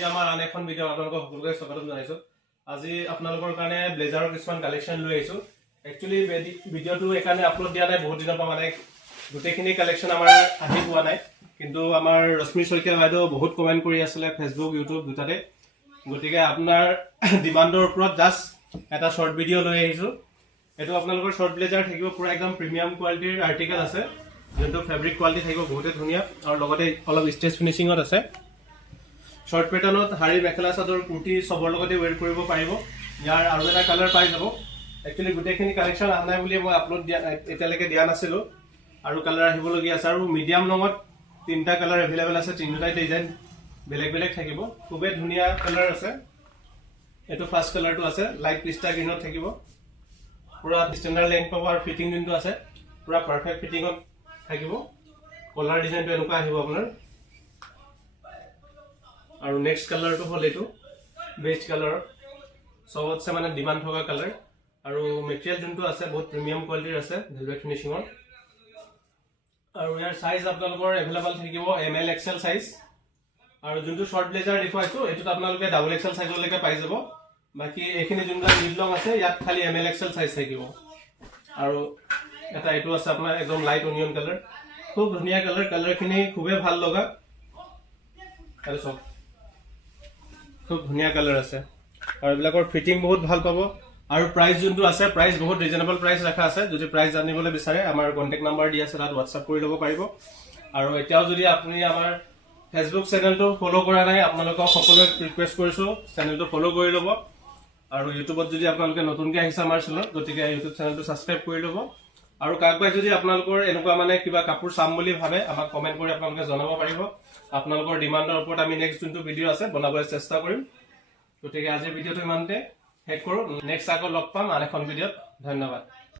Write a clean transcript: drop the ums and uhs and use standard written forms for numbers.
আজি আমাৰ আন এখন ভিডিঅ আপোনালোকক সকলোকে স্বাগতম জনাইছো। আজি আপোনালোকৰ কাৰণে ব্লেজাৰৰ কিছুমান কালেকশ্যন লৈ আহিছো। একচুয়ালি ভিডিঅটো এখানে আপলোড দিয়া নাই বহুত দিনৰ পৰা, মানে গোটেইখিনি কালেকশ্যন আমাৰ আহি পোৱা নাই, কিন্তু আমাৰ ৰশ্মি শইকীয়া বাইদেউ বহুত কমেন্ট কৰি আছিলে ফেচবুক ইউটিউব দুটাতে, গতিকে আপোনাৰ ডিমাণ্ডৰ ওপৰত জাষ্ট এটা শৰ্ট ভিডিঅ লৈ আহিছো। এটো আপোনালোকৰ শৰ্ট ব্লেজাৰ থাকিব, পুৰা একদম প্ৰিমিয়াম কোৱালিটিৰ আৰ্টিকেল আছে, যোনটো ফেব্ৰিক কোৱালিটি থাকিব বহুতে ধুনীয়া, আৰু লগতে অলপ ষ্টেজ ফিনিশিঙত আছে। শৰ্ট পেটাৰ্ণত শাৰী মেখেলা চাদৰ কুৰ্তি সবৰ লগতে ওয়েৰ কৰিব পাৰিব। ইয়াৰ আৰু এটা কালাৰ পাই যাব। একচুয়ালি গোটেইখিনি কালেকশ্যন আহা নাই বুলি মই আপলোড এতিয়ালৈকে দিয়া নাছিলো, আৰু কালাৰ আহিবলগীয়া আছে। আৰু মিডিয়াম ৰঙত তিনিটা কালাৰ এভেইলেবল আছে, তিনিটাই ডিজাইন বেলেগ বেলেগ থাকিব। খুবেই ধুনীয়া কালাৰ আছে। এটো ফাৰ্ষ্ট কালাৰটো আছে লাইট পিষ্টা গ্ৰীণত থাকিব, পুৰা ষ্টেণ্ডাৰ্ড লেন্থ পাব, আৰু ফিটিং যোনটো আছে পুৰা পাৰফেক্ট ফিটিঙত থাকিব। কলাৰ ডিজাইনটো এনেকুৱা আহিব আপোনাৰ। আৰু নেক্সট কালাৰটো হ'ল এইটো বেজ কালাৰ, সবতছে মানে ডিমাণ্ড থকা কালাৰ, আৰু মেটেৰিয়েল যোনটো আছে বহুত প্ৰিমিয়াম কোৱালিটিৰ আছে, ভেলভেট ফিনিশিঙৰ। আৰু ইয়াৰ সাইজ আপোনালোকৰ এভেইলেবল থাকিব ML XL সাইজ, আৰু যোনটো শৰ্ট ব্লেজাৰ দেখুৱাইছো এটোত আপোনালোকে ডাবল XL সাইজলৈকে পাই যাব। বাকি এইখিনি যোনটা মিড লং আছে ইয়াত খালি ML XL সাইজ থাকিব। আৰু এটা এইটো আছে আপোনাৰ একদম লাইট অনিয়ন কালাৰ, খুব ধুনীয়া কালাৰ, কালাৰখিনি খুবেই ভাল লগা, আৰু সব খুব ধুনীয়া কালাৰ আছে, আৰু এইবিলাকৰ ফিটিং বহুত ভাল পাব। আৰু প্ৰাইস যোনটো আছে প্ৰাইস বহুত ৰিজনেবল প্ৰাইস ৰাখা আছে। যদি প্ৰাইস জানিবলৈ বিচাৰে আমাৰ কন্টেক্ট নাম্বাৰ দি আছে, তাত হোৱাটসঅ্যাপ কৰি ল'ব পাৰিব। আৰু এতিয়াও যদি আপুনি আমাৰ ফেচবুক চেনেলটো ফলো কৰা নাই, আপোনালোকক সকলোৱে ৰিকুৱেষ্ট কৰিছো চেনেলটো ফলো কৰি ল'ব। আৰু ইউটিউবত যদি আপোনালোকে নতুনকৈ আহিছে আমাৰ চেনেলত, গতিকে ইউটিউব চেনেলটো ছাবস্ক্ৰাইব কৰি ল'ব। আৰু কাকবাই যদি আপোনালোকৰ এনেকুৱা মানে কিবা কাপোৰ চাম বুলি ভাবে, আমাক কমেন্ট কৰি আপোনালোকে জনাব পাৰিব। আপোনালোকৰ ডিমাণ্ডৰ ওপৰত আমি নেক্সট যোনটো ভিডিঅ আছে বনাবলৈ চেষ্টা কৰিম। গতিকে আজিৰ ভিডিঅটো ইমানতে শেষ কৰো। নেক্সট আকৌ লগ পাম আন এখন ভিডিঅত। ধন্যবাদ।